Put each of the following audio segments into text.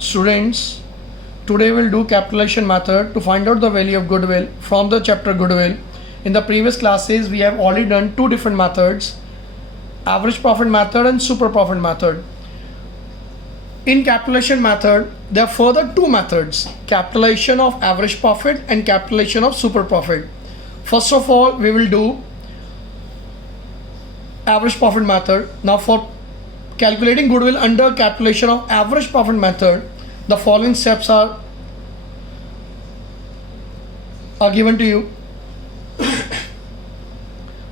Students, today we'll do capitalization method to find out the value of goodwill from the chapter goodwill. In the previous classes, we have already done two different methods, average profit method and super profit method. In capitalization method, there are further two methods, capitalization of average profit and capitalization of super profit. First of all, we will do average profit method. Now for calculating goodwill under calculation of average profit method, the following steps are given to you.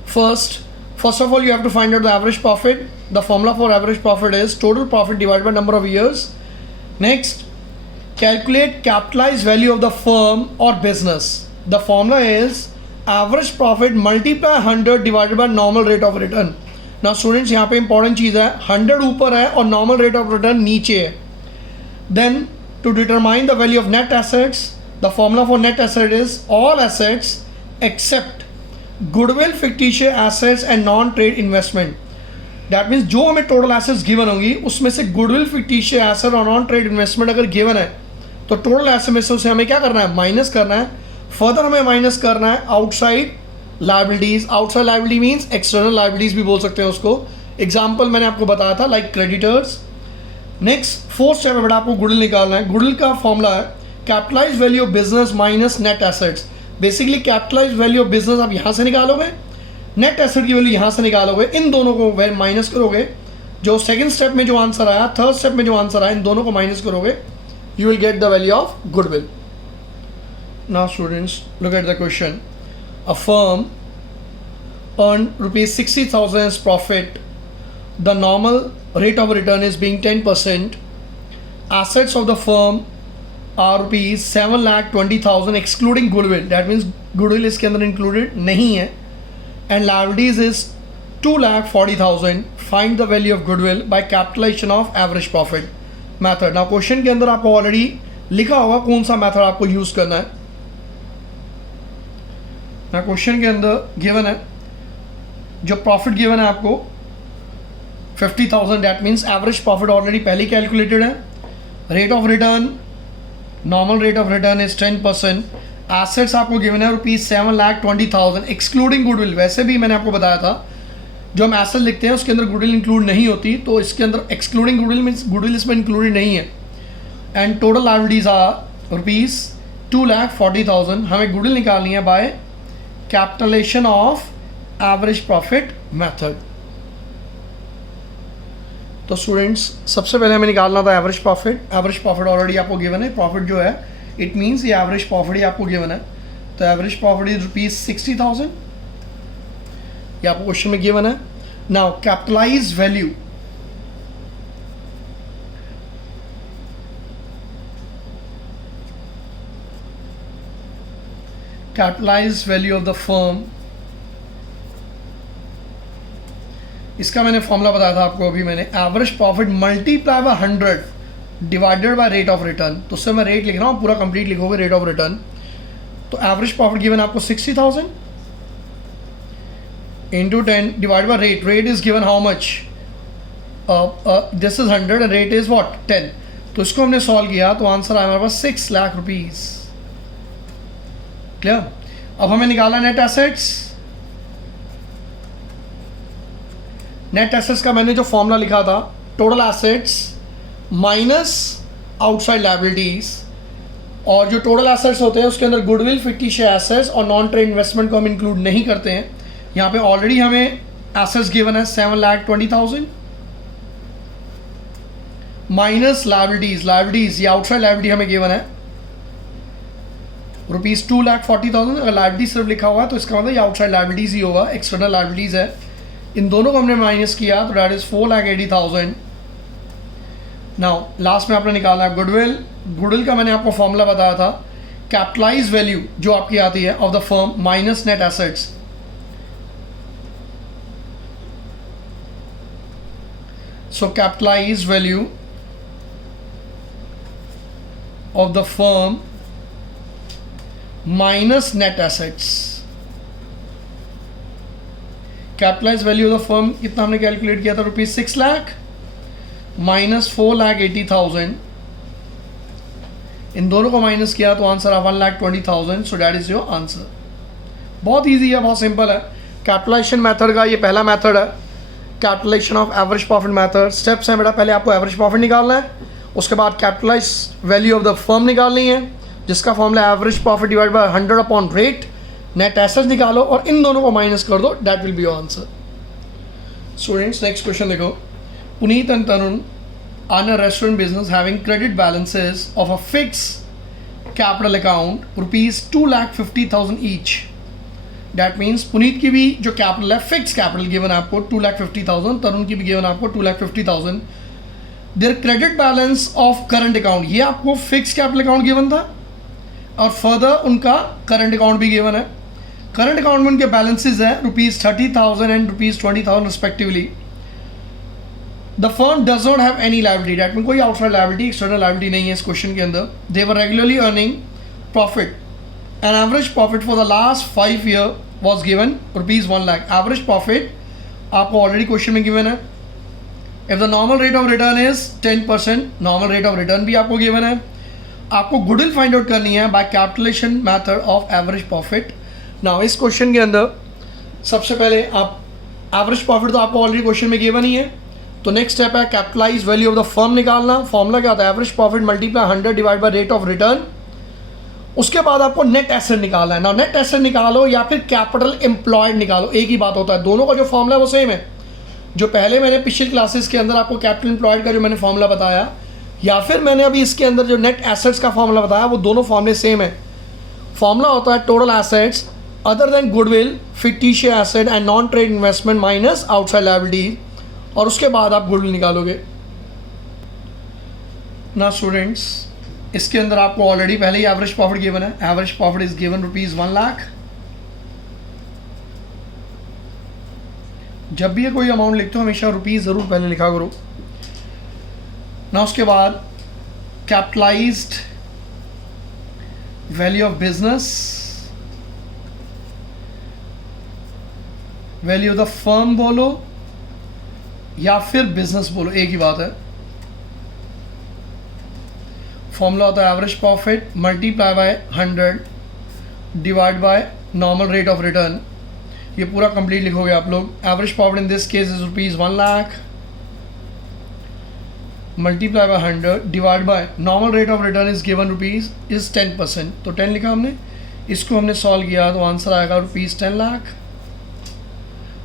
First of all, you have to find out the average profit. The formula for average profit is total profit divided by number of years. Next, calculate capitalized value of the firm or business. The formula is average profit multiply 100 divided by normal rate of return. Now students, यहाँ पे important चीज़ है, 100 ऊपर है और normal rate of return नीचे है. Then to determine the value of net assets, the formula for net asset is all assets except goodwill, fictitious assets and non-trade investment. That means जो हमें total assets given होंगी उसमें से goodwill, fictitious asset और non-trade investment अगर given है तो total asset में से उसे हमें क्या करना है, माइनस करना है. फर्दर हमें माइनस करना है outside liabilities. Outside liability means external liabilities भी बोल सकते हैं उसको. एग्जाम्पल मैंने आपको बताया था like creditors. Next fourth step है बेटा, आपको गुडविल निकालना है. गुडविल का फॉर्मूला है capitalise value of business minus net assets. Basically capitalise value of business आप यहाँ से निकालोगे, नेट एसेट की वैल्यू यहाँ से निकालोगे, इन दोनों को माइनस करोगे. जो सेकंड स्टेप में जो आंसर आया, थर्ड स्टेप में जो आंसर आया, इन दोनों को माइनस करोगे, you will get the value of goodwill. Now students, look at the question. A firm earned rupees 60,000 as profit. The normal rate of return is being 10%. Assets of the firm are rupees 7,20,000 excluding goodwill. That means goodwill इसके अंदर included नहीं है. And liabilities is 2,40,000. Find the value of goodwill by capitalization of average profit method. Now question के अंदर आपको already लिखा होगा कौन सा method आपको use करना है. ना क्वेश्चन के अंदर गिवन है जो प्रॉफिट गिवन है आपको 50,000. That means average profit already पहले कैलकुलेटेड है. Rate of return, normal rate of return is 10%. Assets आपको गिवन है रुपीज़ 7,20,000 एक्सक्लूडिंग गुडविल. वैसे भी मैंने आपको बताया था जो हम एसेट लिखते हैं उसके अंदर गुडविल इंक्लूड नहीं होती, तो इसके अंदर एक्सक्लूडिंग गुडविल मीन्स गुडविल इसमें इंक्लूडेड नहीं है. And total liabilities are rupees 2,40,000. हमें गुडविल निकालनी है by capitalisation of average profit method. तो स्टूडेंट्स, सबसे पहले हमें निकालना था average profit. Average profit already आपको गिवन है. प्रॉफिट जो है इट मीन्स ये एवरेज प्रॉफिट ही आपको गिवन है. तो एवरेज प्रॉफिट इज रुपीज़ 60,000. ये आपको क्वेश्चन में गिवन है. Now capitalise value, capitalised value of the firm, इसका मैंने फॉर्मूला बताया था आपको अभी मैंने. Average profit multiply by 100 divided by rate of return. तो उससे मैं रेट लिख रहा हूँ, पूरा कंप्लीट लिखोगे रेट ऑफ रिटर्न. तो एवरेज प्रॉफिट गिवन आपको 60,000 into 10 divide by rate. Rate is given how much, this is 100 and rate is what 10. तो इसको हमने सॉल्व किया तो आंसर आया हमारे पास 6 लाख रुपीज़. क्लियर. अब हमें निकालना नेट एसेट्स. नेट एसेट्स का मैंने जो फॉर्मूला लिखा था, total assets minus outside liabilities. और जो टोटल एसेट्स होते हैं उसके अंदर गुडविल, फिक्टिशियस एसेट्स और नॉन ट्रेड इन्वेस्टमेंट को हम इंक्लूड नहीं करते हैं. यहाँ पे ऑलरेडी हमें एसेट्स गिवन है 7,20,000 माइनस लायबिलिटीज. लायबिलिटीज ये आउटसाइड लायबिलिटी हमें गिवन है रुपीज़ 2,40,000. अगर लायबिलिटी सिर्फ लिखा हुआ है तो इसका मतलब ये आउटसाइड लायबिलिटीज ही होगा, एक्सटर्नल लायबिलिटीज है. इन दोनों को हमने माइनस किया तो डैट इज 4,80,000. नाउ लास्ट में आपने निकालना है गुडविल. गुडविल का मैंने आपको फॉर्मूला बताया था, कैपिटलाइज वैल्यू जो आपकी आती है of the firm minus net assets. So capitalise value of the firm minus net assets. Capitalise value of the firm कितना हमने कैलकुलेट किया था, रुपीज़ 6 लाख माइनस 4,80,000 इन दोनों को माइनस किया तो आंसर है 1,20,000. So that is your answer. बहुत ईजी है, बहुत सिंपल है. कैपिटलाइजेशन मेथड का ये पहला मेथड है, capitalisation of average profit method. Steps हैं बेटा, पहले आपको एवरेज प्रॉफिट निकालना है, उसके बाद capitalise value of the firm निकालनी है जिसका formula average profit divide by 100 upon rate. Net assets निकालो और इन दोनों को माइनस कर दो, that will be your answer. Students next question देखो. Puneet and Tarun are a restaurant business having credit balances of a fix capital account ₹2,50,000 each. That means Puneet की भी जो कैपिटल है फिक्स कैपिटल गिवन आपको 2,50,000, तरुण की भी गिवन आपको 2,50,000. There credit balance of current account, ये आपको फिक्स कैपिटल अकाउंट गिवन था और फर्दर उनका करंट अकाउंट भी गिवन है. करंट अकाउंट में उनके बैलेंसेज है ₹30,000 and ₹20,000 respectively. The firm does not have any liability, that mean कोई आउटसाइड लायबिलिटी, एक्सटर्नल लायबिलिटी नहीं है इस क्वेश्चन के अंदर. They were regularly earning profit. An average profit for the last 5 year was given ₹1 lakh. Average profit आपको already question में given है. If the normal rate of return is 10%, normal rate of return भी आपको given है. आपको goodwill find out करनी है by capitalisation method of average profit. Now इस क्वेश्चन के अंदर सबसे पहले आप एवरेज प्रॉफिट तो आपको ऑलरेडी क्वेश्चन में गिवन ही है, तो नेक्स्ट स्टेप है capitalise value of the firm निकालना. फॉर्मूला क्या होता है? Average profit multiply 100 divide by rate of return. उसके बाद आपको नेट एसेट निकालना है. ना नेट एसेट निकालो या फिर कैपिटल एम्प्लॉयड निकालो, एक ही बात होता है. दोनों का जो फॉर्मूला है वो सेम है. जो पहले मैंने पिछली क्लासेस के अंदर आपको कैपिटल एम्प्लॉयड का जो मैंने फॉर्मूला बताया या फिर मैंने अभी इसके अंदर जो नेट एसेट्स का फॉर्मूला बताया, वो दोनों फॉर्मूले सेम है. फॉर्मूला होता है total assets other than goodwill, fictitious asset and non trade investment minus outside liability, और उसके बाद आप गुडविल निकालोगे. ना स्टूडेंट्स इसके अंदर आपको ऑलरेडी पहले ही एवरेज प्रॉफिट गिवन है. Average profit is given ₹1 lakh. जब भी ये कोई अमाउंट लिखते हो हमेशा रुपीज़ ज़रूर पहले लिखा करो. ना उसके बाद capitalised value of business, value of the firm बोलो या फिर बिजनेस बोलो, एक ही बात है. फॉर्मूला होता है average profit multiply by 100 divide by normal rate of return. ये पूरा कंप्लीट लिखोगे आप लोग. Average profit in this case is ₹1 lakh multiply by 100 divide by normal rate of return is given rupees is 10%, तो 10 लिखा हमने. इसको हमने सॉल्व किया तो आंसर आएगा ₹10 लाख.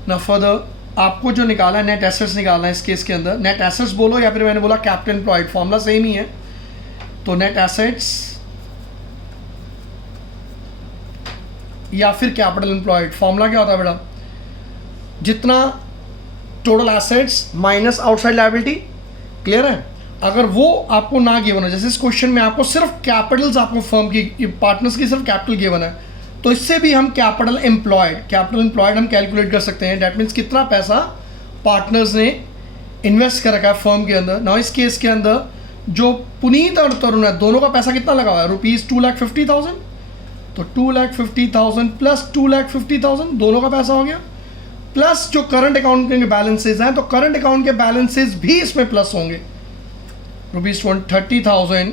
ना फर्दर आपको जो निकालना है नेट एसेट्स निकालना है. इस केस के अंदर नेट एसेट्स बोलो या फिर मैंने बोला कैपिटल एम्प्लॉयड, फॉर्मूला सेम ही है. तो नेट एसेट्स या फिर कैपिटल एम्प्लॉयड, फॉर्मूला क्या होता है बेटा? जितना total assets minus outside liability. Clear है? अगर वो आपको ना गिवन है, जैसे इस क्वेश्चन में आपको सिर्फ कैपिटल्स, आपको फर्म की पार्टनर्स की सिर्फ कैपिटल गिवन है, तो इससे भी हम कैपिटल एम्प्लॉयड हम कैलकुलेट कर सकते हैं. डैट मीन्स कितना पैसा पार्टनर्स ने इन्वेस्ट कर रखा है फर्म के अंदर. ना इस केस के अंदर जो पुनीत और तरुण है दोनों का पैसा कितना लगा हुआ है? ₹2,50,000. तो 2,50,000 प्लस 2,50,000 दोनों का पैसा हो गया, प्लस जो करंट अकाउंट के बैलेंसेज हैं, तो करंट अकाउंट के बैलेंसेज भी इसमें प्लस होंगे. ₹30,000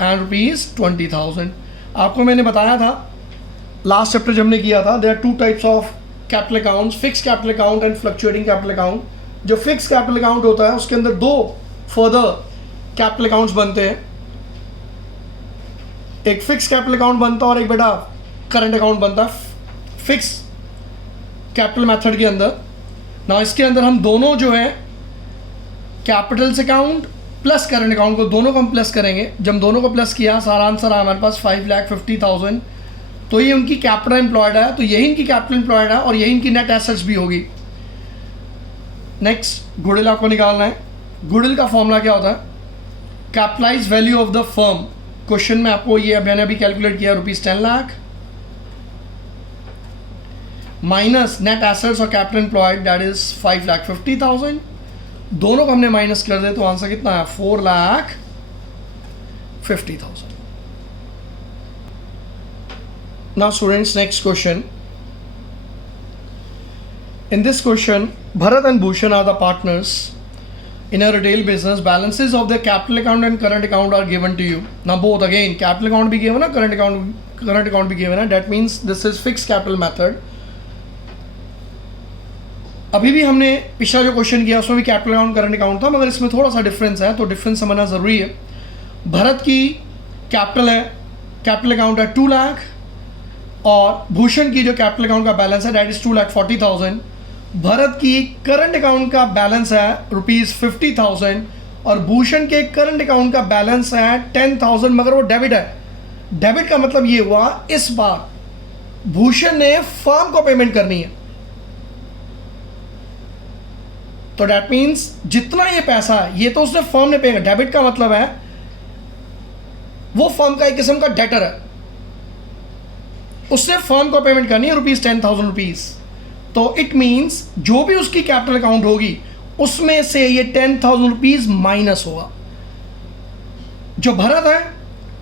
एंड ₹20,000. आपको मैंने बताया था लास्ट चैप्टर जब हमने किया था, there are 2 types of capital accounts, fix capital account and fluctuating capital account. जो फिक्स कैपिटल अकाउंट होता है उसके अंदर 2 फर्दर कैपिटल अकाउंट्स बनते हैं. एक फिक्स कैपिटल अकाउंट बनता है और एक बेटा करंट अकाउंट बनता है फिक्स कैपिटल मेथड के अंदर. ना इसके अंदर हम दोनों जो है Capitals account plus current account को दोनों को हम प्लस करेंगे. जब दोनों को प्लस किया सारा आंसर हमारे पास 5,50,000. तो ये उनकी कैपिटल एम्प्लॉयड है, तो यही इनकी कैपिटल एम्प्लॉयड है और यही इनकी नेट एसेट्स भी होगी. नेक्स्ट गुडविल आपको निकालना है. गुडविल का फॉर्मूला क्या होता है? Capitalise value of the firm. Question में आपको ये मैंने अभी कैलकुलेट किया ₹10 लाख माइनस नेट एसेट्स और कैपिटल एम्प्लॉयड दैट इज 5,50,000. दोनों को हमने माइनस कर दे तो आंसर कितना है? 4,50,000. Now students next question. In this question, Bharat and Bhushan are the partners. in a retail business, balances of the capital account and current account are given to you. Now both again, capital account be given, current account be given. That means this is fixed capital method. अभी भी हमने पिछला जो question किया उसमें भी capital account current account था, मगर इसमें थोड़ा सा डिफरेंस है, तो डिफरेंस समझना ज़रूरी है. भरत की कैपिटल है, कैपिटल अकाउंट है 2 लाख, और भूषण की जो कैपिटल अकाउंट का बैलेंस है दैट इज़ 2,40,000. भरत की करंट अकाउंट का बैलेंस है ₹50,000 और भूषण के करंट अकाउंट का बैलेंस है 10,000, मगर वो डेबिट है. डेबिट का मतलब ये हुआ इस बार भूषण ने फर्म को पेमेंट करनी है, तो डेट मीन्स जितना ये पैसा है ये तो उसने फर्म ने पे. डेबिट का मतलब है वो फर्म का एक किस्म का डेटर है, उसने फर्म को पेमेंट करनी है ₹10,000. तो इट मीन्स जो भी उसकी कैपिटल अकाउंट होगी उसमें से ये ₹10,000 माइनस होगा. जो भरत है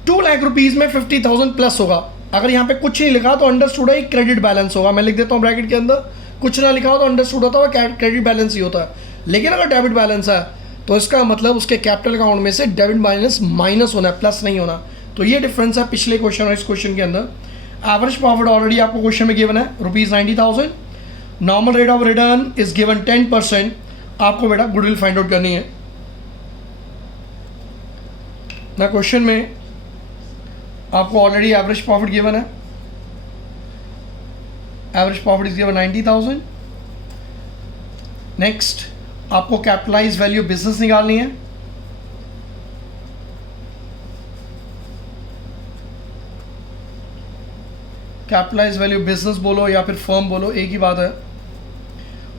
2 लाख रुपीज में 50,000 प्लस होगा. अगर यहाँ पे कुछ नहीं लिखा तो अंडरस्टूड है क्रेडिट बैलेंस होगा. मैं लिख देता हूँ ब्रैकेट के अंदर, कुछ ना लिखा हो तो अंडरस्टूड होता है क्रेडिट बैलेंस ही होता है. लेकिन अगर डेबिट बैलेंस है तो इसका मतलब उसके कैपिटल अकाउंट में से डेबिट बैलेंस माइनस होना है, प्लस नहीं होना. तो ये डिफरेंस है पिछले क्वेश्चन और इस क्वेश्चन के अंदर. एवरेज प्रॉफिट ऑलरेडी आपको क्वेश्चन में गिवन है ₹90,000. Normal rate of return is given 10%. आपको बेटा गुडविल फाइंड आउट करनी है ना. क्वेश्चन में आपको ऑलरेडी एवरेज प्रॉफिट गिवन है. Average profit is given 90,000. Next आपको कैपिटलाइज वैल्यू बिजनेस निकालनी है. कैपिटलाइज वैल्यू बिजनेस बोलो या फिर फर्म बोलो, एक ही बात है.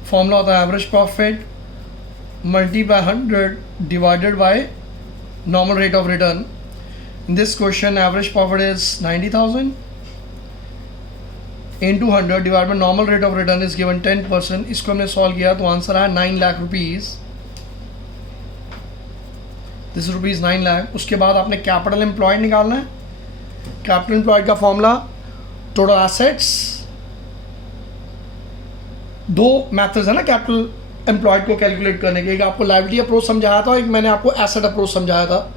फॉर्मूला होता है average profit multiply 100 divided by normal rate of return. In this question average profit is 90,000 into 100 divide by normal rate of return is given 10%. इसको हमने सॉल्व किया तो आंसर आया 9 lakh rupees. This rupees 9 lakh. उसके बाद आपने कैपिटल एम्प्लॉयड निकालना है. कैपिटल एम्प्लॉयड का फॉर्मूला टोटल एसेट्स. दो मेथड्स है ना कैपिटल एम्प्लॉयड को कैलकुलेट करने के. एक आपको लायबिलिटी अप्रोच समझाया था, एक मैंने आपको एसेट अप्रोच समझाया था.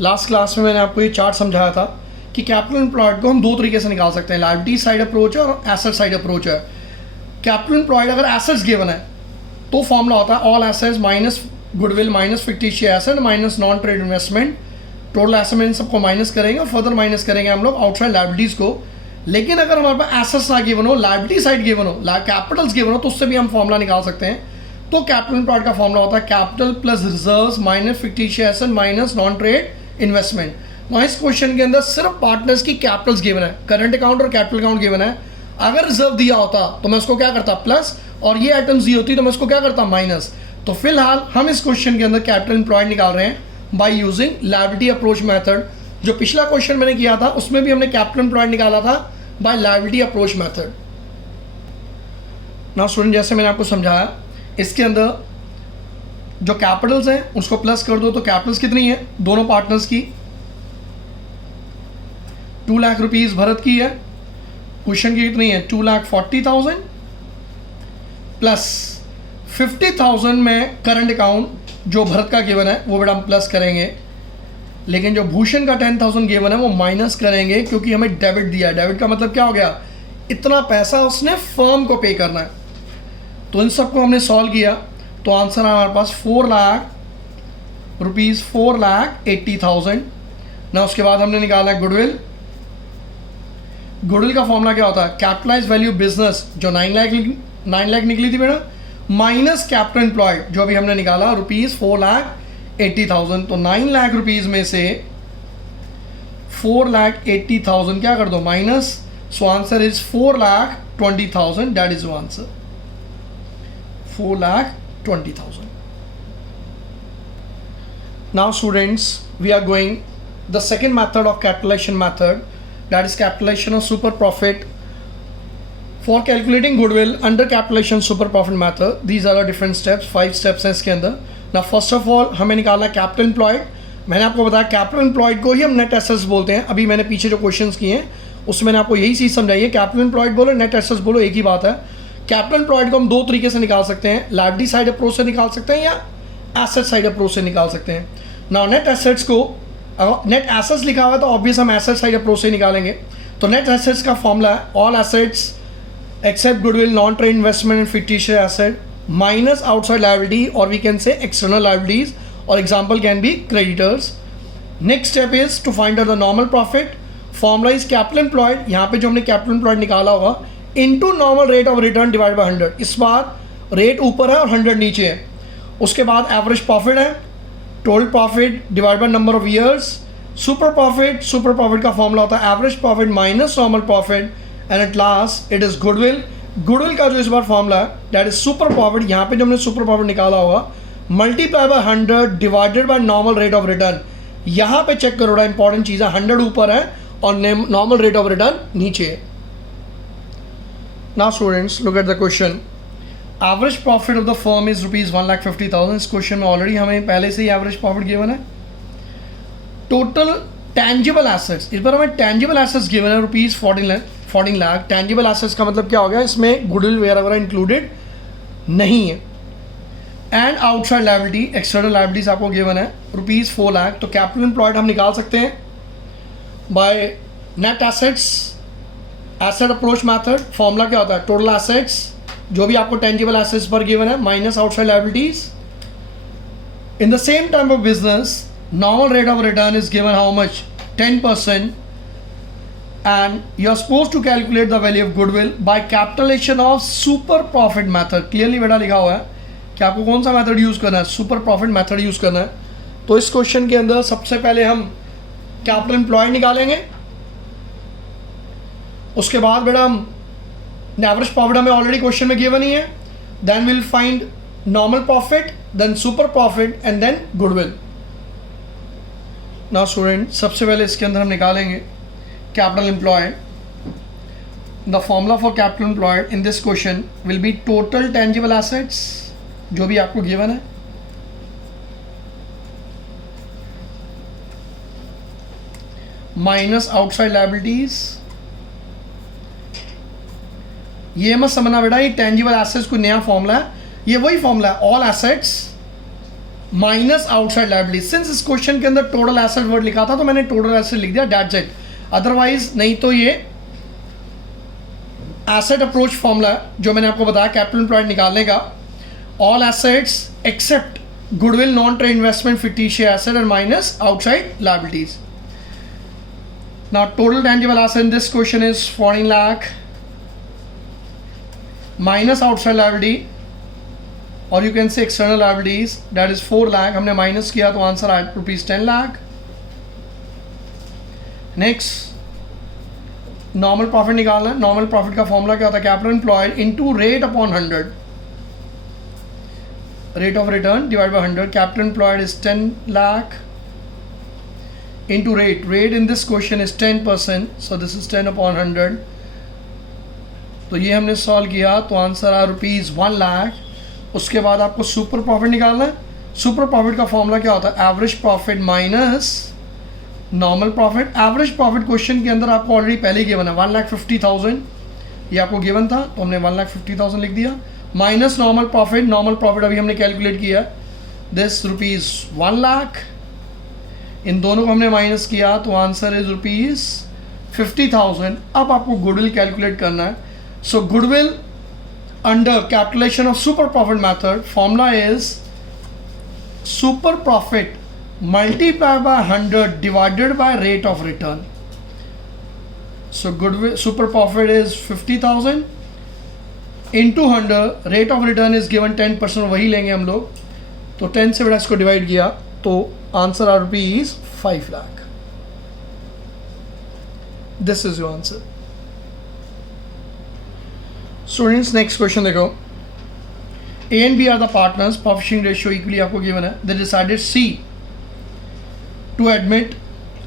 लास्ट क्लास में मैंने आपको ये चार्ट समझाया था कि कैपिटल एम्प्लॉयड को हम दो तरीके से निकाल सकते हैं, लायबिलिटी साइड अप्रोच है और एसेट साइड अप्रोच है. कैपिटल एम्प्लॉयड अगर एसेट्स गिवन है तो फॉर्मूला होता है all assets minus goodwill minus fictitious asset minus non trade investment. Total asset में इन सबको माइनस करेंगे और फर्दर माइनस करेंगे हम लोग आउटसाइड लायबिलिटीज को. लेकिन अगर हमारे पास एसेट्स ना गिवन हो, लायबिलिटी साइड गिवन हो, कैपिटल्स गिवन हो, तो उससे भी हम फॉर्मूला निकाल सकते हैं. तो कैपिटल एम्प्लॉयड का फॉर्मूला होता है capital plus reserves minus fictitious asset minus non trade investment. वहाँ इस क्वेश्चन के अंदर सिर्फ पार्टनर्स की कैपिटल्स गिवन है, करंट अकाउंट और कैपिटल अकाउंट गिवन है. अगर रिजर्व दिया होता तो मैं उसको क्या करता प्लस, और ये आइटम्स दी होती तो मैं उसको क्या करता माइनस. तो फिलहाल हम इस क्वेश्चन के अंदर कैपिटल एम्प्लॉयड निकाल रहे हैं by using liability approach method. जो पिछला क्वेश्चन मैंने किया था उसमें भी हमने कैपिटल एम्प्लॉयड निकाला था by liability approach method. Now student, जैसे मैंने आपको समझाया, इसके अंदर जो कैपिटल्स हैं उसको प्लस कर दो तो कैपिटल्स कितनी है दोनों पार्टनर्स की 2 लाख रुपीज़ भरत की है, क्वेश्चन की कितनी है 2,40,000 प्लस 50,000 में करंट अकाउंट जो भरत का गिवन है वो बेटा हम प्लस करेंगे. लेकिन जो भूषण का 10,000 गिवन है वो माइनस करेंगे क्योंकि हमें डेबिट दिया है. डेबिट का मतलब क्या हो गया, इतना पैसा उसने फर्म को पे करना है. तो इन सबको हमने सॉल्व किया तो आंसर है हमारे पास 4,80,000 ना. उसके बाद हमने निकाला है गुडविल. गुडविल का फॉर्मूला क्या होता है, कैपिटलाइज वैल्यू बिजनेस जो 9 लाख निकली थी बेटा, माइनस कैपिटल एम्प्लॉयड जो अभी हमने निकाला ₹4,80,000. तो 9 लाख रुपीज़ में से 4,80,000 क्या कर दो minus. So answer is 4,20,000. That is answer 4,20,000. Now students, we are going the second method of capitalization method, that is capitalization of super profit. For calculating goodwill under capitalization super profit method, these are the different steps, 5 steps हैं इसके अंदर. Now first of all हमें निकालना capital employed. मैंने आपको बताया capital employed को ही हम नेट एसेट्स बोलते हैं. अभी मैंने पीछे जो क्वेश्चंस किए हैं उसमें मैंने आपको यही चीज़ समझाई है, कैपिटल एम्प्लॉयड बोलो नेट एसेट्स बोलो एक ही बात है. कैपिटल एम्प्लॉयड को हम दो तरीके से निकाल सकते हैं, लायबिलिटी साइड अप्रोच से निकाल सकते हैं या एसेट साइड अप्रोच से निकाल सकते हैं। नाउ नेट एसेट्स को, नेट एसेट्स लिखा हुआ है तो ऑब्वियस हम एसेट साइड अप्रोच से निकालेंगे। तो नेट एसेट्स का फॉर्मूला है all assets except goodwill, non trade investment and fictitious asset minus outside liability और we can say external liabilities और example can be creditors. Next step is to find out the normal profit. Formula is capital employed, यहाँ पे जो हमने capital employed निकाला होगा into normal rate of return divide by 100। इस बार rate ऊपर है और 100 नीचे है। उसके बाद एवरेज प्रॉफिट है, total profit divide by number of years. Super profit का फॉर्मूला होता है average profit minus normal profit and at last it is goodwill. Goodwill का जो इस बार फॉर्मूला है दैट इज सुपर प्रॉफिट, यहाँ पे जो हमने सुपर प्रॉफिट निकाला होगा multiply by 100 divided by normal rate of return. यहाँ पे चेक करो, इंपॉर्टेंट चीज़ है, 100 ऊपर है और नॉर्मल रेट ऑफ रिटर्न नीचे है। Now students look at the question. Average profit of the firm is rupees 1,50,000। इस क्वेश्चन में ऑलरेडी हमें पहले से ही एवरेज प्रॉफिट गिवन है। टोटल टेंजिबल एसेट्स, इस बार हमें टेंजिबल एसेट्स गिवन है रुपीज़ 14 लाख। टेंजिबल एसेट्स का मतलब क्या हो गया, इसमें गुडविल वगैरह इंक्लूडेड नहीं है। And outside liability, external liabilities आपको गिवन है रुपीज़ 4 लाख। तो कैपिटल एम्प्लॉयड हम निकाल सकते हैं by net assets, asset approach method. Formula क्या होता है, टोटल एसेट्स जो भी आपको टेंजिबल एसेट्स पर गिवन है minus outside liabilities. In the same time of business normal rate of return is given how much, 10%, and you are supposed to calculate the value of goodwill by capitalization of super profit method। clearly बेटा लिखा हुआ है कि आपको कौन सा method use करना है, सुपर प्रॉफिट मेथड यूज़ करना है। तो इस क्वेश्चन के अंदर सबसे पहले हम कैपिटल एम्प्लॉयड निकालेंगे, उसके बाद बेटा हम एवरेज प्रॉफिट हमें ऑलरेडी क्वेश्चन में गिवन ही है, then will find normal profit, then super profit and then goodwill. Now student सबसे पहले इसके अंदर हम निकालेंगे capital employed. The formula for capital employed in this question will be total tangible assets जो भी आपको गिवन है माइनस आउटसाइड लायबिलिटीज। ये मत समझना बेटा ये टेंजिबल एसेट्स कोई नया फॉर्मूला है, ये वही फॉर्मूला है all assets minus outside liability. Since इस क्वेश्चन के अंदर टोटल एसेट वर्ड लिखा था तो मैंने टोटल एसेट लिख दिया, दैट्स इट। अदरवाइज नहीं तो ये एसेट अप्रोच फॉर्मूला जो मैंने आपको बताया कैपिटल एम्प्लॉयड निकालने का, all assets except goodwill, non trade investment, fictitious asset and minus outside liabilities. Now total tangible asset in this question is 14 lakh minus outside liability और you can say external liabilities that is 4 lakh. हमने minus किया तो answer आया rupees 10 lakh. Next normal profit निकालना है। Normal profit का formula क्या होता है, capital employed into rate upon 100, rate of return divide by 100। Capital employed is 10 lakh into rate in this question is 10%, so this is 10 upon 100। तो ये हमने सॉल्व किया तो आंसर आया रुपीज़ 1 लाख। उसके बाद आपको सुपर प्रॉफिट निकालना है। सुपर प्रॉफिट का फॉर्मूला क्या होता है, average profit minus normal profit. Average profit question के अंदर आपको ऑलरेडी पहले गिवन है 1,50,000, ये आपको गिवन था तो हमने 1,50,000 लिख दिया, minus normal profit. Normal profit अभी हमने कैलकुलेट किया दिस रुपीज़ 1 लाख। इन दोनों को हमने माइनस किया तो आंसर इज रुपीज़ 50,000। अब आपको गुडविल कैलकुलेट करना है। So goodwill under calculation of super profit method, formula is super profit multiply by 100 divided by rate of return. So goodwill super profit is 50,000 into 100, rate of return is given 10%, वही लेंगे हम लोग तो 10 से बड़ा इसको डिवाइड किया तो answer are rupees 5 lakh. This is your answer. Students next question देखो, A and B are the partners, profit sharing ratio equally आपको गिवन है। They decided C to admit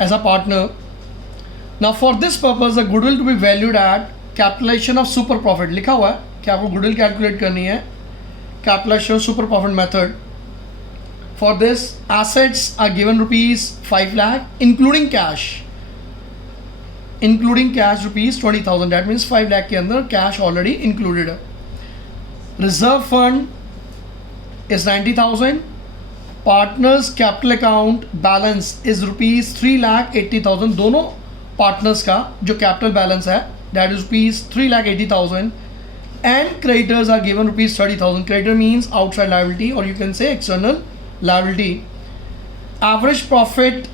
as a partner. Now for this purpose the goodwill to be valued at capitalisation of super profit. लिखा हुआ है कि आपको goodwill calculate करनी है capitalisation of super profit method. For this, assets are given rupees 5 lakh, including cash rupees 20,000. That means 5 lakh के अंदर cash already included है। Reserve fund is 90,000. Partners capital account balance is rupees 3,80,000. दोनों partners का जो capital balance है that is rupees 3,80,000. And creditors are given rupees 30,000. Creditor means outside liability or you can say external liability. Average profit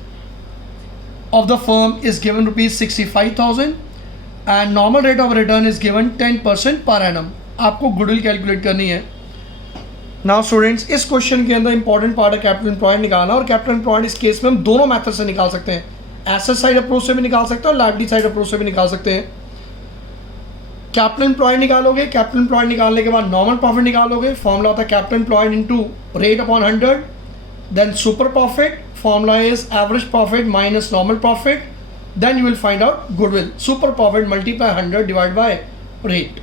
of the firm is given rupees 65,000 and normal rate of return is given 10% per annum. आपको goodwill calculate करनी है. Now students, इस question के अंदर important part है capital employed निकालना, और capital employed इस केस में हम दोनों मेथड से निकाल सकते हैं. एसेट साइड अप्रोच से भी निकाल सकते हैं और लायबिलिटी साइड अप्रोच से भी निकाल सकते हैं. कैपिटल एम्प्लॉयड निकालोगे, कैपिटल एम्प्लॉयड निकालने के बाद नॉर्मल प्रॉफिट निकालोगे. फॉर्मूला होता है capital employed into rate upon 100. Then super profit, formula is average profit minus normal profit. Then you will find out goodwill. Super profit multiply 100 divide by rate.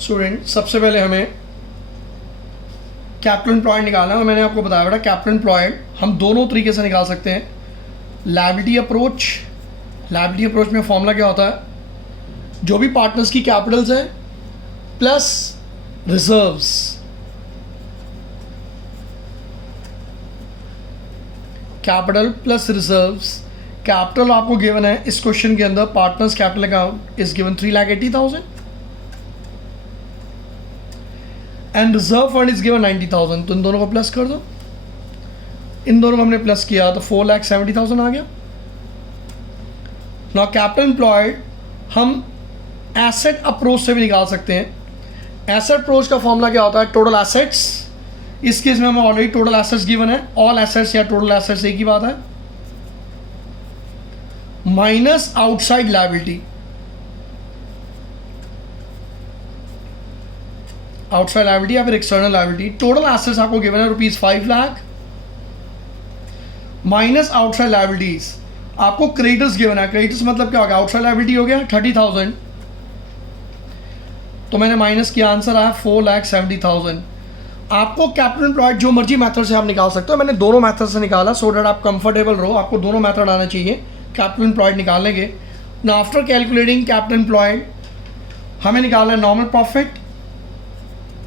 Student, सबसे पहले हमें capital employed निकालना है. मैंने आपको बताया बेटा कैपिटल एम्प्लॉयड हम दोनों तरीके से निकाल सकते हैं. लायबिलिटी अप्रोच, लायबिलिटी अप्रोच में फॉर्मूला क्या होता है, जो भी पार्टनर्स की कैपिटल्स हैं plus reserves, capital plus reserves. Capital आपको गिवन है इस क्वेश्चन के अंदर, partners capital account is given 3,80,000 and reserve fund is given 90,000. तो इन दोनों को प्लस कर दो. इन दोनों को हमने प्लस किया तो 4,70,000 आ गया. नाउ कैपिटल एम्प्लॉयड हम एसेट अप्रोच से भी निकाल सकते हैं. एसेट अप्रोच का फॉर्मूला क्या होता है, टोटल एसेट्स. इस केस में हमें ऑलरेडी टोटल एसेट्स गिवन है. ऑल एसेट्स या टोटल एसेट्स एक ही बात है, minus outside liability. Outside liability या फिर एक्सटर्नल लायबिलिटी. टोटल एसेट्स आपको गिवन है rupees 5 lakh minus outside liabilities. आपको क्रेडिटर्स गिवन है. क्रेडिटर्स मतलब क्या हो गया, आउटसाइड लायबिलिटी हो गया 30,000. तो मैंने माइनस किया, आंसर आया 4,70,000. आपको कैपिटल एम्प्लॉयड जो मर्जी मेथड से आप निकाल सकते हो. मैंने दोनों मेथड से निकाला सो दैट आप कंफर्टेबल रहो. आपको दोनों मेथड आना चाहिए कैपिटल एम्प्लॉयड निकालने के. Now after calculating capital employed हमें निकालना है नॉर्मल प्रॉफिट.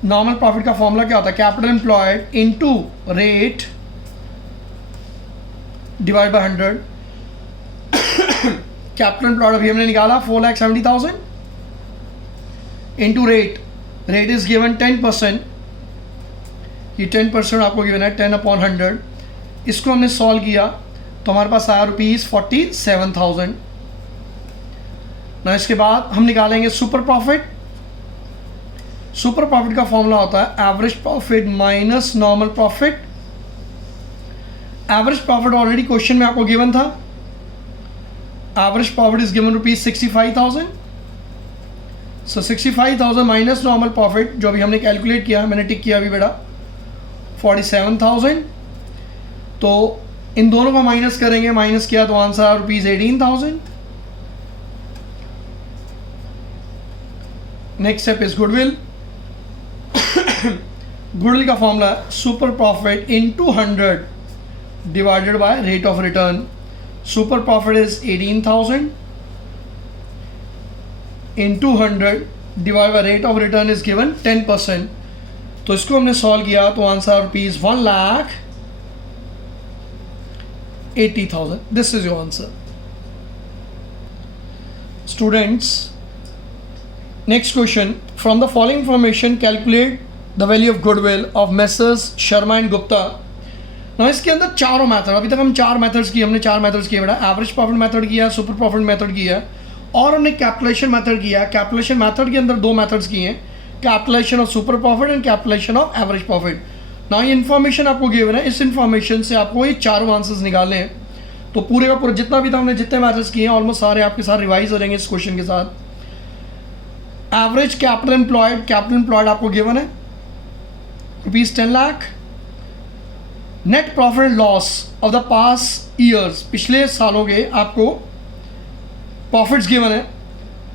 नॉर्मल प्रॉफिट का फॉर्मूला क्या होता है, capital employed into rate divide by 100. Capital employed अभी हमने निकाला 4,70,000 into rate. Rate is given 10%. ये 10% आपको गिवन है 10 अपॉन 100. इसको हमने सॉल्व किया तो हमारे पास आया रुपीज 47,000. ना इसके बाद हम निकालेंगे सुपर प्रॉफिट. सुपर प्रॉफिट का फॉर्मूला होता है average profit minus normal profit. Average profit already question में आपको गिवन था. Average profit is given rupees 65,000. So 65,000 minus normal profit जो अभी हमने कैलकुलेट किया, मैंने टिक किया अभी बेटा 47,000. तो इन दोनों को माइनस करेंगे, माइनस किया तो आंसर आ rupees 18,000. Next step is goodwill. Goodwill का formula super profit into 100 divided by rate of return. Super profit is 18,000 into 100 divide by rate of return is given 10%. तो इसको हमने सॉल्व किया तो answer rupees 1,80,000. This is your answer. Students, next question. From the following information calculate the value of goodwill of Messrs Sharma and Gupta. ना इसके अंदर चारों method, अभी तक हम चार मेथड्स किए, हमने चार मेथड्स किए बेटा. एवरेज प्रॉफिट मेथड किया, सुपर प्रॉफिट मेथड किया और हमने कैपिटलेशन मेथड किया. कैपिटलेशन मेथड के अंदर दो मेथड्स किए हैं, capitalisation of super profit and capitalisation of average profit. ना ये इन्फॉर्मेशन आपको गिवन है, इस इन्फॉर्मेशन से आपको ये चारों आंसर्स निकालने हैं. तो पूरे का पूरा जितना भी था हमने जितने मेथड्स किए हैं ऑलमोस्ट सारे आपके साथ रिवाइज हो रहेंगे इस क्वेश्चन के साथ. एवरेज कैपिटल एम्प्लॉयड आपको गिवन है rupees 10 lakh. Net profit loss of the past years, पिछले सालों के आपको प्रॉफिट्स गिवन है.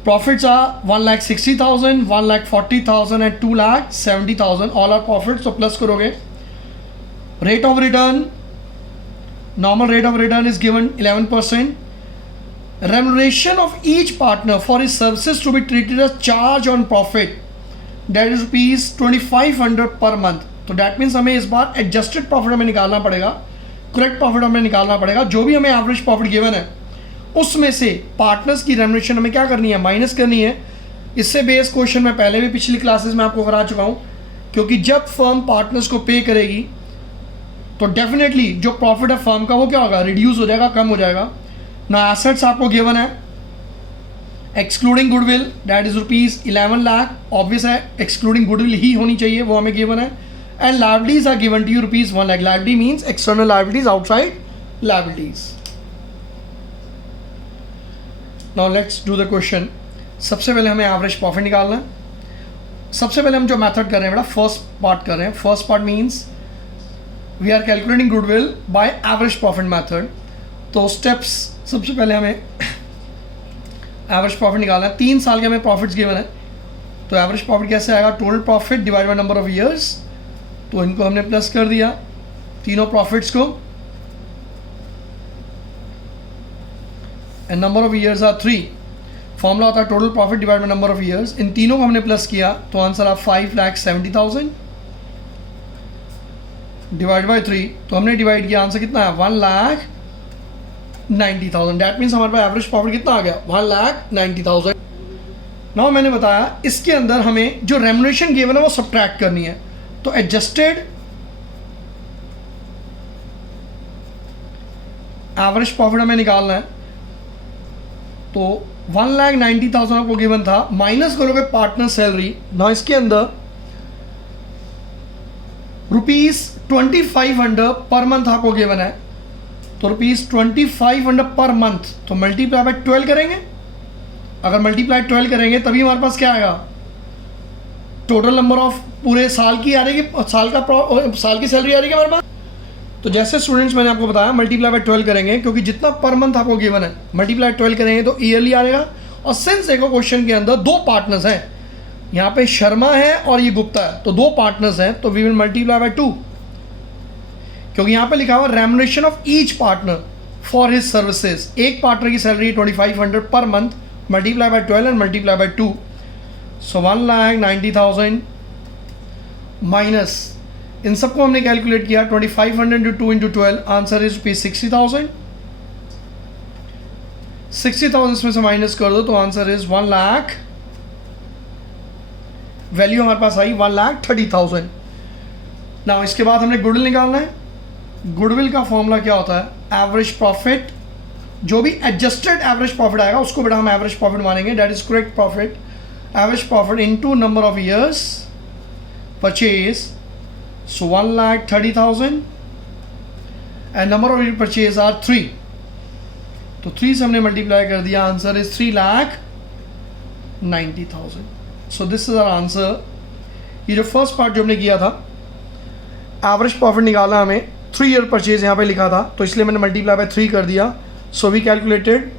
Profits are 1,60,000, 1,40,000 and 2,70,000. All are profits. तो प्लस करोगे. Rate of return, normal rate of return is given 11%. Remuneration of each partner for his services to be treated as charge on profit. That is rupees 2500 per month. तो that means हमें इस बार adjusted profit हमें निकालना पड़ेगा, correct profit हमें निकालना पड़ेगा। जो भी हमें एवरेज प्रॉफिट गिवन है उसमें से पार्टनर्स की रेम्युनरेशन हमें क्या करनी है, माइनस करनी है। इससे बेस क्वेश्चन मैं पहले भी पिछली क्लासेस में आपको करा चुका हूँ, क्योंकि जब फर्म पार्टनर्स को पे करेगी तो डेफिनेटली जो प्रॉफिट है फर्म का वो क्या होगा, रिड्यूस हो जाएगा, कम हो जाएगा ना। एसेट्स आपको गिवन है excluding goodwill that is rupees 11 lakh, obvious है एक्सक्लूडिंग गुडविल ही होनी चाहिए, वो हमें गिवन है। And liabilities are given to you rupees 1 lakh. Liability means external liabilities outside liabilities. Now let's do the question. सबसे पहले हमें एवरेज प्रॉफिट निकालना है। सबसे पहले हम जो मेथड कर रहे हैं बेटा, फर्स्ट पार्ट कर रहे हैं। First part means we are calculating goodwill by average profit method. तो स्टेप्स, सबसे पहले हमें एवरेज प्रॉफिट निकालना है। 3 साल के हमें प्रॉफिट्स गिवन है, तो एवरेज प्रॉफिट कैसे आएगा, total profit divide by number of years. तो इनको हमने प्लस कर दिया तीनों प्रॉफिट्स को, and number of years are 3। Formula होता है total profit divide by number of years. इन तीनों को हमने प्लस किया तो आंसर आ 5,70,000 डिवाइड बाय 3। तो हमने डिवाइड किया, आंसर कितना है 1,90,000। डैट मीन्स हमारे पास एवरेज प्रॉफिट कितना आ गया 1,90,000। नाउ मैंने बताया इसके अंदर हमें जो रेम्युनरेशन गिवन है वो सब्ट्रैक्ट करनी है। तो एडजस्टेड एवरेज प्रॉफिट हमें निकालना है। तो 1,90,000 आपको गिवन था, माइनस करोगे पार्टनर सैलरी। ना इसके अंदर रुपीज़ 2,500 पर मंथ आपको गिवन है, तो रुपीज़ 2,500 पर मंथ। तो मल्टीप्लाई बाय 12 करेंगे। अगर मल्टीप्लाई 12 करेंगे तभी हमारे पास क्या आएगा, टोटल नंबर ऑफ पूरे साल की आ रही है, साल की सैलरी आ रही है हमारे पास। तो जैसे स्टूडेंट्स मैंने आपको बताया मल्टीप्लाई बाय 12 करेंगे, क्योंकि जितना पर मंथ आपको गिवन है मल्टीप्लाई 12 करेंगे तो ईयरली आएगा। और सिंस देखो क्वेश्चन के अंदर 2 पार्टनर्स हैं, यहाँ पे शर्मा है और ये गुप्ता है, तो 2 पार्टनर्स हैं, तो वी विल मल्टीप्लाई बाय 2, क्योंकि यहाँ पे लिखा हुआ remuneration of each partner for his services. एक पार्टनर की salary 2,500 per month, multiply by 12 and multiply by 2। So 1,90,000 minus इन सबको हमने कैलकुलेट किया 2,500 into 2 into 12, answer is rupees 60,000। 60,000 इसमें से माइनस कर दो तो आंसर इज 1 लाख। वैल्यू हमारे पास आई 1,30,000। ना इसके बाद हमने गुडविल निकालना है। गुडविल का फॉर्मूला क्या होता है, एवरेज प्रॉफिट, जो भी एडजस्टेड एवरेज प्रॉफिट आएगा उसको बेटा हम एवरेज प्रॉफिट मानेंगे, that is correct profit. Average profit into number of years purchase, so 1,30,000 and number of year purchase are 3। तो 3 से हमने मल्टीप्लाई कर दिया, answer is 3,90,000। So this is our answer. ये जो फर्स्ट पार्ट जो हमने किया था, एवरेज प्रॉफिट निकाला हमें, 3 ईयर परचेज यहाँ पे लिखा था तो इसलिए मैंने मल्टीप्लाई बाय 3 कर दिया। So we calculated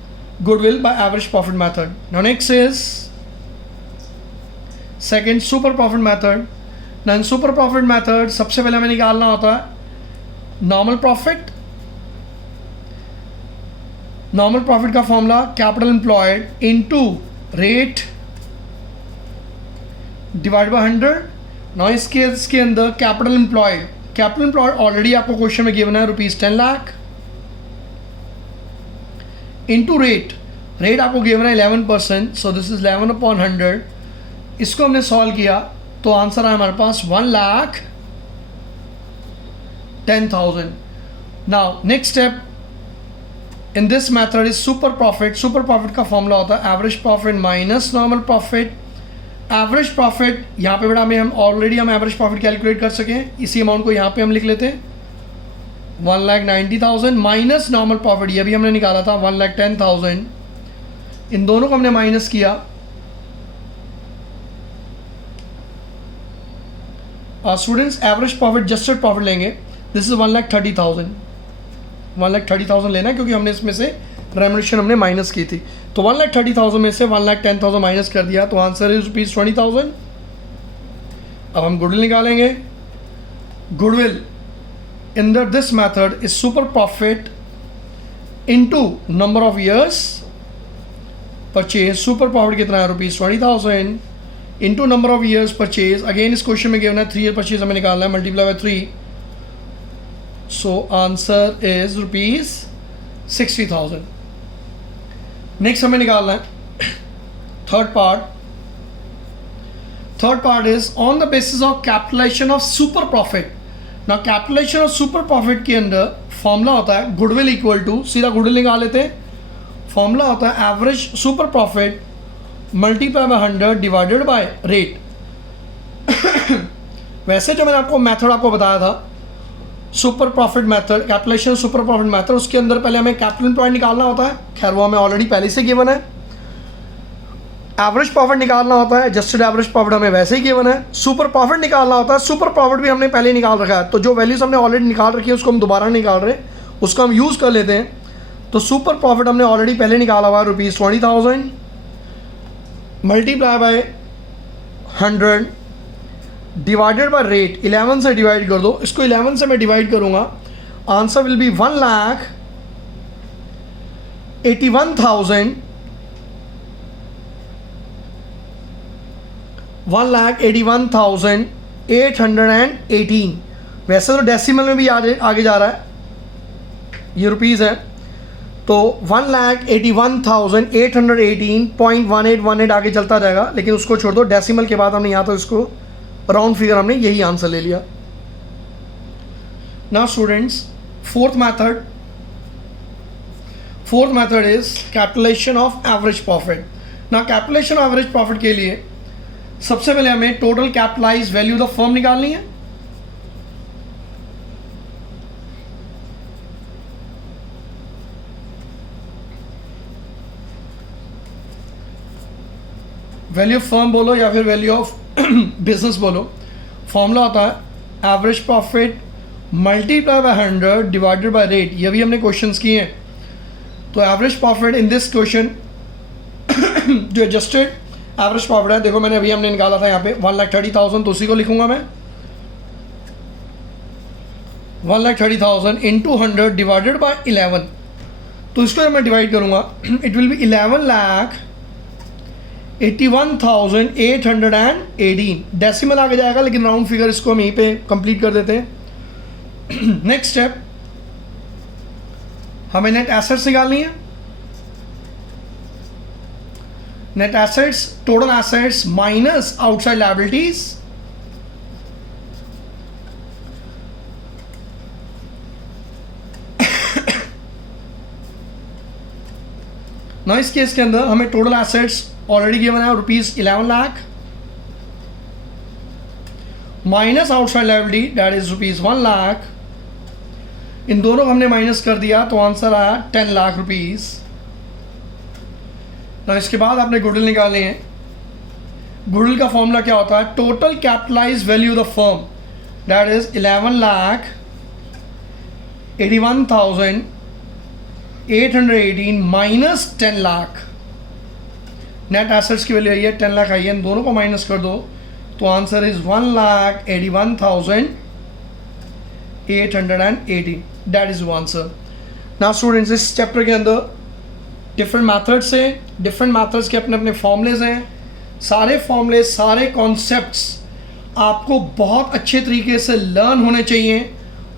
goodwill by average profit method. Now next is second super profit method. Now in super profit method सबसे पहले हमें निकालना होता है नॉर्मल प्रॉफिट। नॉर्मल प्रॉफिट का formula capital employed into rate divide by 100। Now इसके अंदर capital employed already आपको क्वेश्चन में गिवन है रुपीज 10 लाख इनटू रेट आपको गिवन है 11%, सो दिस इज 11/100। इसको हमने सॉल्व किया तो आंसर है हमारे पास 1,10,000। Now next step in this method is super profit. Super profit का फॉर्मूला होता है average profit minus normal profit. Average profit यहाँ पे बेटा हम ऑलरेडी एवरेज प्रॉफिट कैलकुलेट कर सकें, इसी अमाउंट को यहाँ पे हम लिख लेते हैं 1,90,000 माइनस नॉर्मल प्रॉफिट, ये भी हमने निकाला था 1,10,000। इन दोनों को हमने माइनस किया, students average profit adjusted profit लेंगे, दिस इज 1,30,000। 1,30,000 लेना है क्योंकि हमने इसमें से रेम्युनरेशन हमने माइनस की थी। तो 1,30,000 में से 1,10,000 माइनस कर दिया तो आंसर इज रुपीज़ 20,000। अब हम गुडविल निकालेंगे। Goodwill in this method is super profit into number of years purchase. Super profit कितना है rupees 20,000 into number of years purchase, again इस क्वेश्चन में गिवन है 3 ईयर परचेज हमें निकालना है, multiply by 3, so answer is ₹60,000। Next हमें निकालना है third part is on the basis of capitalisation of super profit. ना कैपिटलाइजेशन ऑफ सुपर प्रॉफिट के अंदर फॉर्मूला होता है गुडविल इक्वल टू, सीधा गुडविल निकाल लेते हैं, फॉर्मूला होता है average super profit multiply by 100 divided by rate. वैसे जो मैंने आपको मेथड आपको बताया था super profit method, capitalisation super profit method, उसके अंदर पहले हमें कैपिटल एम्प्लॉयड निकालना होता है, खैर वो हमें ऑलरेडी पहले से गिवन है। एवरेज प्रॉफिट निकालना होता है, एडजस्टेड एवरेज प्रॉफिट हमें वैसे ही गिवन है। सुपर प्रॉफिट निकालना होता है, सुपर प्रॉफिट भी हमने पहले निकाल रखा है, तो जो वैल्यूज हमने ऑलरेडी निकाल रखी है उसको हम दोबारा निकाल रहे हैं, उसको हम यूज़ कर लेते हैं। तो सुपर प्रॉफिट हमने ऑलरेडी पहले निकाला हुआ है ₹20,000 multiply by 100 divided by rate, 11 से डिवाइड कर दो, इसको 11 से मैं डिवाइड करूंगा, आंसर विल बी 1,81,818। वैसे तो डेसिमल में भी आगे जा रहा है, ये रुपीज़ है, तो 1,81,818.1818 आगे चलता जाएगा, लेकिन उसको छोड़ दो, डेसिमल के बाद हमने यहाँ तो इसको राउंड फिगर हमने यही आंसर ले लिया। Now students, fourth method is capitalisation of average profit. ना कैपिटलाइजेशन ऑफ एवरेज प्रॉफिट के लिए सबसे पहले हमें total capitalise value of the firm निकालनी है। वैल्यू ऑफ फर्म बोलो या फिर वैल्यू ऑफ बिजनेस बोलो, फॉर्मूला होता है average profit multiply by 100 divided by rate. ये भी हमने क्वेश्चंस किए हैं। तो average profit in this question जो एडजस्टेड एवरेज प्रॉफिट है, देखो मैंने अभी हमने निकाला था यहाँ पे 1,30,000, तो उसी को लिखूंगा मैं 1,30,000 इंटू 100 डिवाइडेड बाय 11, तो इसको मैं डिवाइड करूंगा, इट विल बी 11,81,818। डेसिमल आगे जाएगा, लेकिन राउंड फिगर इसको हम यहीं पे कंप्लीट कर देते हैं। नेक्स्ट स्टेप, हमें नेट एसेट्स निकालनी है। Net assets, total assets minus outside liabilities, ना इस केस के अंदर हमें टोटल एसेट्स ऑलरेडी गिवन है ₹11 lakh minus outside liability that is ₹1 lakh, इन दोनों को हमने माइनस कर दिया तो आंसर आया 10 लाख रुपीज। ना इसके बाद आपने गुडविल निकालने हैं। गुडविल का फॉर्मूला क्या होता है, total capitalise value of the firm that is 11,81,818 minus 10 lakh. Net assets की वैल्यू आई है 10 लाख आई है, इन दोनों को माइनस कर दो तो answer is 1,81,818, that is answer. Now students, इस चैप्टर के अंदर डिफरेंट मैथड्स हैं, डिफरेंट मैथड्स के अपने अपने फॉर्मूलेज हैं। सारे फॉर्मूले, सारे कॉन्सेप्ट्स आपको बहुत अच्छे तरीके से लर्न होने चाहिए,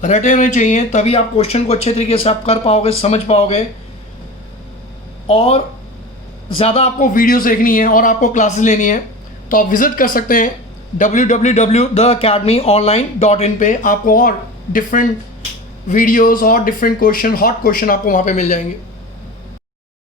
रटे होने चाहिए, तभी आप क्वेश्चन को अच्छे तरीके से आप कर पाओगे, समझ पाओगे। और ज़्यादा आपको वीडियोस देखनी है और आपको क्लासेस लेनी है तो आप विज़िट कर सकते हैं www.theacademyonline.in पे। आपको और डिफरेंट वीडियोस और डिफरेंट क्वेश्चन, हॉट क्वेश्चन आपको वहाँ पे मिल जाएंगे।